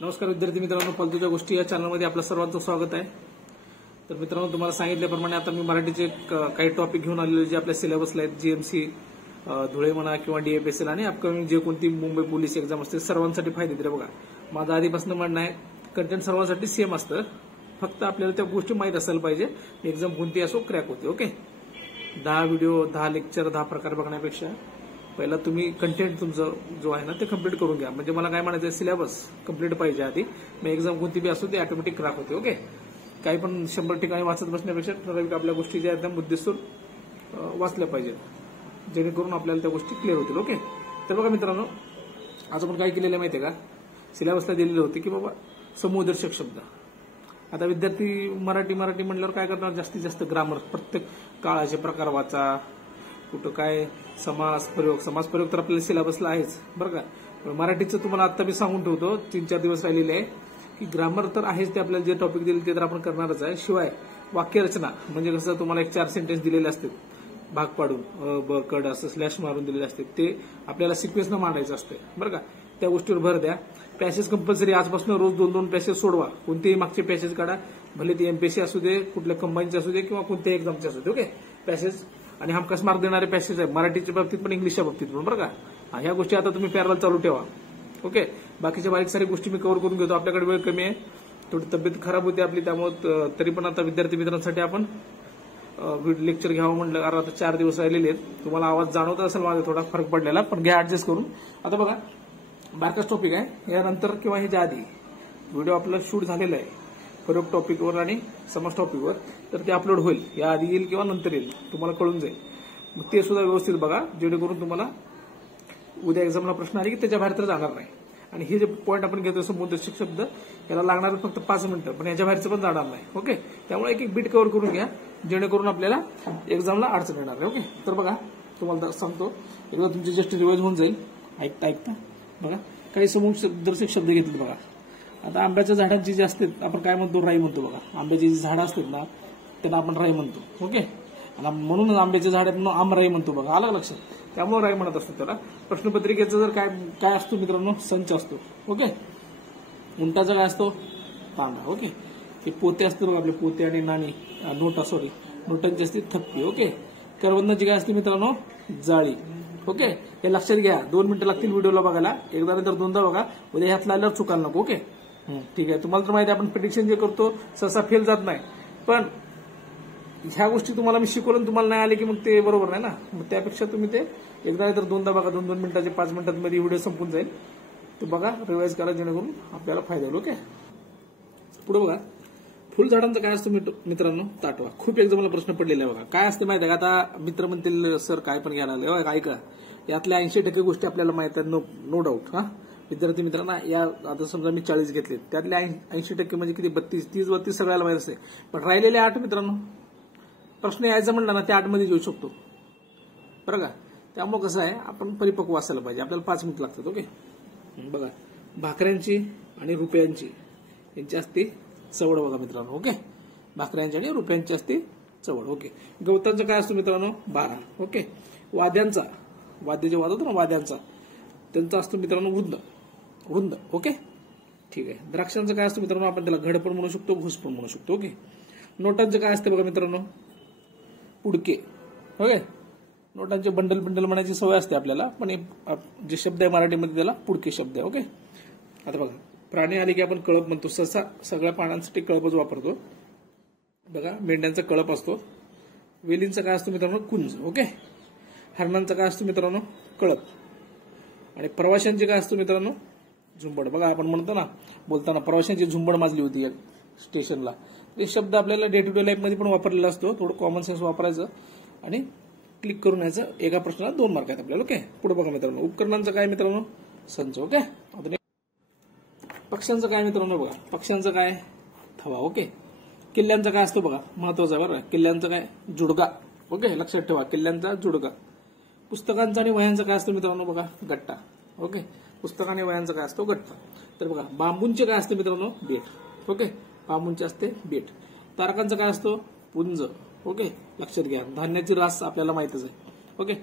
नमस्कार विद्यार्थी मित्रांनो, फालतूच्या गोष्टी या चॅनलमध्ये आपलं सर्वांचं स्वागत आहे। तर मित्रांनो, तुम्हाला सांगितल्याप्रमाणे आता मी मराठीचे काही टॉपिक घेऊन आलेले जे आपल्या सिलेबसला आहेत, जीएमसी धुळे म्हणा किंवा डीएफएसएल आणि अपकमिंग जे कोणती मुंबई पोलीस एक्झाम असते सर्वांसाठी फायदेशीर आहे। बघा, माझं आधीपासून म्हणणं आहे, कंटेंट सर्वांसाठी सेम असतं, फक्त आपल्याला त्या गोष्टी माहीत असायला पाहिजे, एक्झाम कोणती असो क्रॅक होते। ओके, 10 व्हिडिओ 10 लेक्चर 10 प्रकार बघण्यापेक्षा पहिला तुम्ही कंटेंट तुमचं जो आहे ना ते कम्प्लीट करून घ्या। म्हणजे मला काय म्हणायचं, सिलेबस कम्प्लीट पाहिजे आधी, मग एक्झाम कोणती बी असो ते ऑटोमॅटिक क्रॅक होते। ओके, काही पण 100 ठिकाणी वाचत बसण्यापेक्षा ठराविक आपल्या गोष्टी ज्या आहेत त्या मुद्देसूद वाचल्या पाहिजेत, जेणेकरून आपल्याला त्या गोष्टी क्लिअर होतील। ओके, तर बघा मित्रांनो, आज आपण काय केलेलं माहितीये का, सिलेबसला दिलेले होते की बाबा समूहदर्शक शब्द। आता विद्यार्थी मराठी म्हणल्यावर काय करणार, जास्तीत जास्त ग्रामर, प्रत्येक काळाचे प्रकार वाचा, कुठं काय समास प्रयोग तर आपल्याला सिलेबसला आहेच बरं का। मराठीचं तुम्हाला आता मी सांगून ठेवतो, 3-4 दिवस राहिलेले आहे की ग्रामर तर आहेच, ते आपल्याला जे टॉपिक दिले ते तर आपण करणारच आहे। शिवाय वाक्यरचना म्हणजे कसं, तुम्हाला 1-4 सेंटेन्स दिलेले असतात भाग पाडून, ब कड असं स्लॅश मारून दिलेले असते, ते आपल्याला सिक्वेन्सनं मांडायचं असते बरं का, त्या गोष्टीवर भर द्या। पॅसेज कंपल्सरी, आजपासून रोज 2-2 पॅसेज सोडवा, कोणतेही मागचे पॅसेज काढा, भले ते एमपीएससी असू दे, कुठल्या कंबाईनचे असू दे किंवा कोणत्याही एक्झामचे असू दे। ओके, पॅसेज आणि हमखास मार्क देणारे पॅसेज आहे, मराठीच्या बाबतीत पण इंग्लिशच्या बाबतीत पण बरं का। ह्या गोष्टी आता तुम्ही पॅरलल चालू ठेवा। ओके, बाकीच्या बारीक सारी गोष्टी मी कव्हर करून घेतो, आपल्याकडे वेळ कमी आहे, थोडी तब्येत खराब होती आपली, त्यामुळे तरी पण आता विद्यार्थी मित्रांसाठी आपण लेक्चर घ्यावं म्हणलं, कारण आता 4 दिवस राहिलेले आहेत। तुम्हाला आवाज जाणवत असेल माझा थोडा फरक पडलेला, पण घ्या ऍडजस्ट करून। आता बघा, बारकाच टॉपिक आहे, यानंतर किंवा ह्याच्या आधी व्हिडिओ आपला शूट झालेला आहे प्रयोग टॉपिकवर आणि समज टॉपिकवर, तर ते अपलोड होईल, या आधी येईल किंवा नंतर येईल, तुम्हाला कळून जाईल। मग ते सुद्धा व्यवस्थित बघा, जेणेकरून तुम्हाला उद्या एक्झामला प्रश्न आले की त्याच्या बाहेर तर जाणार नाही। आणि हे जे पॉईंट आपण घेतो समूहदर्शक शब्द, याला लागणार फक्त 5 मिनिटं, पण याच्या बाहेरचं पण जाणार नाही। ओके, त्यामुळे एक बीट कव्हर करून घ्या, जेणेकरून आपल्याला एक्झामला अडचण येणार नाही। ओके, तर बघा, तुम्हाला सांगतो, एकदा तुमची जस्ट रिवाइज होऊन जाईल ऐकता बघा, काही समूहदर्शक शब्द घेतले बघा। आता आंब्याच्या झाडांची जी असते, आपण काय म्हणतो, राई म्हणतो बघा, आंब्याची जी झाडं असतात ना त्यांना आपण राई म्हणतो। ओके, आणि म्हणून आंब्याचे झाड आमराई म्हणतो बघा, आलं लक्षात, त्यामुळे राई म्हणत असतो त्याला। प्रश्नपत्रिकेचा जर काय असतो मित्रांनो, संच असतो। ओके, उंटाचा काय असतो, तांडा। ओके, हे पोते असते बघा आपले, पोते आणि नाणी, नोटांची असते थप्पी। ओके, करवंदाची काय असते मित्रांनो, जाळी। ओके, हे लक्षात घ्या, 2 मिनिटं लागतील व्हिडिओला बघायला, एकदा नंतर 2दा बघा, उद्या ह्यातला आल्यावर चुकायला नको। ओके, ठीक आहे, तुम्हाला तर माहिती आहे आपण प्रेडिक्शन जे करतो सहसा फेल जात नाही, पण ह्या गोष्टी तुम्हाला मी शिकवलं, तुम्हाला नाही आले की मग ते बरोबर नाही ना, मग त्यापेक्षा तुम्ही ते एकदा नाही तर 2दा बघा, 2-2 मिनिटाचे 5 मिनिटांमध्ये व्हिडिओ संपून जाईल, तर बघा, रिवाइज करा, जेणेकरून आपल्याला फायदा होईल। ओके, पुढे बघा, फुलझाडांचं काय असतं मित्रांनो, ताटवा। खूप एक्झामला प्रश्न पडलेला आहे बघा, काय असते माहिती आहे का, आता मित्र म्हणतील सर काय पण घ्यायला लागले, ऐका, यातल्या 80% गोष्टी आपल्याला माहित आहेत, नो डाऊट। हा विद्यार्थी मित्रांना, या आता समजा मी 40 घेतले, त्यातल्या 80% म्हणजे किती, 32 सगळ्याला माहित असते, पण राहिलेले 8 मित्रांनो, प्रश्न यायचा म्हणला ना, त्या 8 मध्ये येऊ शकतो बरं का। त्यामुळे कसं आहे, आपण परिपक्व असायला पाहिजे, आपल्याला 5 मिनिट लागतात। ओके, बघा, भाकऱ्यांची आणि रुपयांची यांची असते चवड बघा मित्रांनो। ओके, भाकऱ्यांची आणि रुपयांची असते चवड। ओके, गवतांचं काय असतं मित्रांनो, 12। ओके, वाद्यांचा, वाद्य जे वाजवतो ना वाद्यांचा, त्यांचा असतो मित्रांनो वृंद। ओके, ठीक आहे, द्राक्षांचं काय असतं मित्रांनो, आपण त्याला घड पण म्हणू शकतो, घुस पण म्हणू शकतो। ओके, नोटांचं काय असते बघा मित्रांनो, पुडके। ओके, नोटांचे बंडल म्हणायची सवय असते आपल्याला, पण जे शब्द आहे मराठीमध्ये त्याला पुडके शब्द आहे। ओके, आता बघा, प्राणी आले की आपण कळप म्हणतो, सहसा सगळ्या प्राण्यांसाठी कळपच वापरतो बघा। मेंढ्यांचा कळप असतो, वेलींचा काय असतो मित्रांनो, कुंज। ओके, हरणांचा काय असतो मित्रांनो, कळप, आणि प्रवाशांची काय असतो मित्रांनो, झुंबड। बघा, आपण म्हणतो ना बोलताना, प्रवाशांची झुंबड माजली होती स्टेशनला, ते शब्द आपल्याला डे टू डे लाईफ मध्ये पण वापरलेला असतो, थोडं कॉमन सेन्स वापरायचं आणि क्लिक करून यायचं, एका प्रश्नाला 2 मार्क आहेत आपल्याला। ओके, पुढे बघा मित्रांनो, उपकरणांचं काय मित्रांनो, संच। ओके, पक्ष्यांचं काय मित्रांनो, बघा, पक्ष्यांचं काय, थवा। ओके, किल्ल्यांचं काय असतो बघा, महत्वाचं आहे बरं, किल्ल्यांचं काय, जुडगा। ओके, लक्षात ठेवा, किल्ल्यांचा जुडगा। पुस्तकांचं आणि वह्यांचं काय असतं मित्रांनो, बघा, गट्टा। ओके, पुस्तक आणि वह्यांचं काय असतो, गट्टा। तर बघा, बांबूंचे काय असते मित्रांनो, बेट। ओके, बांबूंचे असते बेट। तारकांचं काय असतो, पुंज। ओके, लक्षात घ्या, धान्याची रास आपल्याला माहितच आहे। ओके,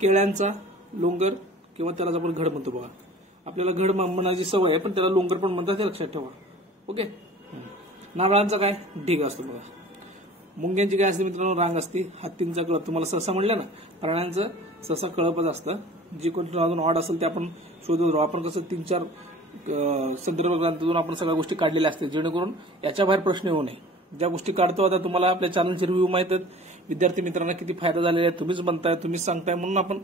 केळ्यांचा लोंगर किंवा त्याला आपण घड म्हणतो बघा। आपल्याला घड म्हणायची सवय आहे, पण त्याला लोंगर पण म्हणतात, ते लक्षात ठेवा. ओके. नारळांचा काय ढीग असतो बघा. मुंग्यांची काय असते मित्रांनो, रांग असते. हत्तींचा कळप, तुम्हाला सहसा म्हणलं ना, प्राण्यांचं सहसा कळपच असतं. जे कोणी अजून ऑड असेल ते आपण शोधून राहू. आपण कसं 3-4 संदर्भ ग्रंथातून आपण सगळ्या गोष्टी काढलेल्या असतात, जेणेकरून याच्या बाहेर प्रश्न येऊ नये. ज्या गोष्टी काढतो आता तुम्हाला आपल्या चॅनलचे रिव्ह्यू माहित आहेत, विद्यार्थी मित्रांना किती फायदा झालेला आहे, तुम्हीच बनताय, तुम्हीच सांगताय, म्हणून आपण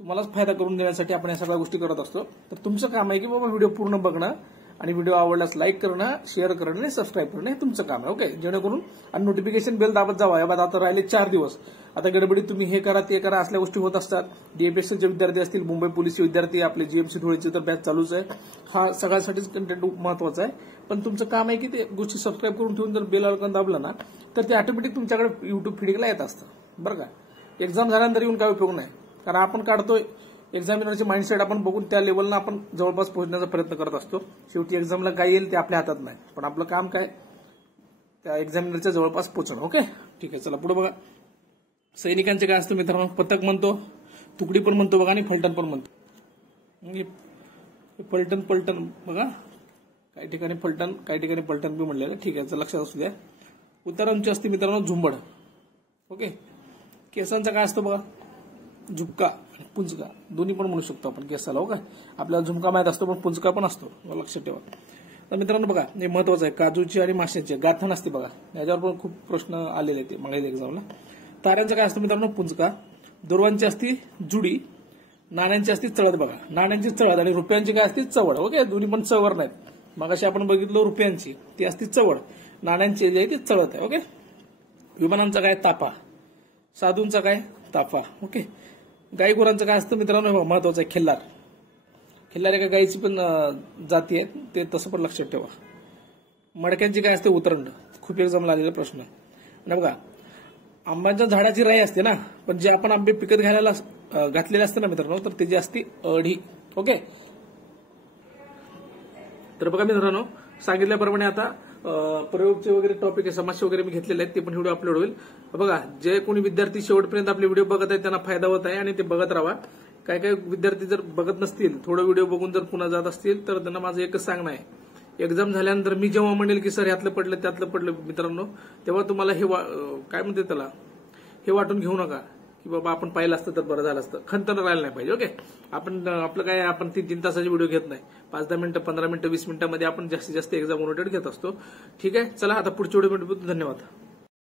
तुम्हालाच फायदा करून देण्यासाठी आपण या सगळ्या गोष्टी करत असतो. तर तुमचं काम आहे की बाबा व्हिडिओ पूर्ण बघणं आणि व्हिडिओ आवडल्यास लाईक करणं, शेअर करणं आणि सबस्क्राईब करणं हे तुमचं काम आहे. ओके. जेणेकरून आणि नोटिफिकेशन बेल दाबत जावा. या बाद आता राहिले 4 दिवस. आता गडबडीत तुम्ही हे करा ते करा असल्या गोष्टी होत असतात. डीएपीएससीचे विद्यार्थी असतील, मुंबई पोलीसचे विद्यार्थी, आपले जीएमसी धुळेचे तर बॅच चालूच आहे. हा सगळ्यासाठीच कंटेंट महत्वाचा आहे. पण तुमचं काम आहे की ते गोष्टी सबस्क्राईब करून ठेवून जर बेल आयकॉन दाबला ना, तर ते ऑटोमॅटिक तुमच्याकडे युट्यूब फीडला येत असतं. बरं का. एक्झाम झाल्यानंतर येऊन काय उपयोग नाही, कारण आपण काढतोय एक्झामिनरचे माइंडसेट आपण बघून त्या लेवलला आपण जवळपास पोहोचण्याचा प्रयत्न करत असतो. शेवटी एक्झामला काय येईल ते आपल्या हातात नाही, पण आपलं काम काय त्या एक्झामिनरच्या जवळपास पोहोचणं. ओके. ठीक आहे. चला पुढे बघा. सैनिकांचे काय असतं मित्रांनो, पथक म्हणतो, तुकडी पण म्हणतो बघा, आणि फलटण पण म्हणतो. पलटण बघा, काही ठिकाणी फलटण, काही ठिकाणी पलटण बी म्हणलेलं. ठीक आहे. लक्षात असू द्या. उतारांची असते मित्रांनो झुंबड. ओके. केसांचा काय असतो बघा, झुपका, पुंचका, दोन्ही पण म्हणू शकतो आपण केसाला. हो का. आपल्याला झुमका माहित असतो, पण पुंचका पण असतो, लक्षात ठेवा. तर मित्रांनो बघा, हे महत्वाचं आहे. काजूची आणि माशाची गाथण असते बघा, याच्यावर पण खूप प्रश्न आलेले ते मागील एक्झामला. ताऱ्यांचं काय असतं मित्रांनो, पुंचका. दुर्वांची असती जुडी. नाण्यांची असती चळत बघा, नाण्यांची चळत, आणि रुपयांची काय असते चवड. ओके. दोन्ही पण चवर नाहीत. मगाशी आपण बघितलं रुपयांची, ती असती चवड, नाण्यांची जी आहे ती चळत आहे. ओके. विमानांचा काय तापा. साधूंचा काय ताफा. ओके. गाई गुरांचं काय असतं मित्रांनो, महत्वाचं आहे खिल्लार. खिल्लार एका गायीची पण जाती आहे, ते तसं पण लक्षात ठेवा. मडक्यांची काय असते उतरंड, खूप एक्झामला आलेला प्रश्न. आणि बघा, आंब्याच्या झाडाची राई असते ना, पण जे आपण आंबे पिकत घालायला घातलेले असते ना मित्रांनो, तर त्याची असते अढी. ओके. तर बघा मित्रांनो, सांगितल्याप्रमाणे आता प्रयोगचे वगैरे टॉपिक आहे, समस्या वगैरे मी घेतलेले आहेत, ते पण व्हिडिओ अपलोड होईल. बघा, जे कोणी विद्यार्थी शेवटपर्यंत आपले व्हिडिओ बघत आहेत त्यांना फायदा होत आहे, आणि ते बघत राहा. काय काय विद्यार्थी जर बघत नसतील, थोडं व्हिडिओ बघून जर पुन्हा जात असतील, तर त्यांना माझं एकच सांगणं आहे, एक्झाम झाल्यानंतर मी जेव्हा म्हणेल की सर ह्यातलं पडलं त्यातलं पडलं मित्रांनो, तेव्हा तुम्हाला हे काय म्हणते त्याला, हे वाटून घेऊ नका की बाबा आपण पाहिलं असतं तर बरं झालं असतं. खंत राहायला नाही पाहिजे. ओके. आपण आपलं काय, आपण 3-3 तासाचे व्हिडिओ घेत नाही, 5-10 मिनिटं, 15 मिनिटं, 20 मिनिटांमध्ये आपण जास्तीत जास्त एक्झाम ओरिएंटेड घेत असतो. ठीक आहे. चला आता पुढच्या व्हिडिओ भेटू. धन्यवाद.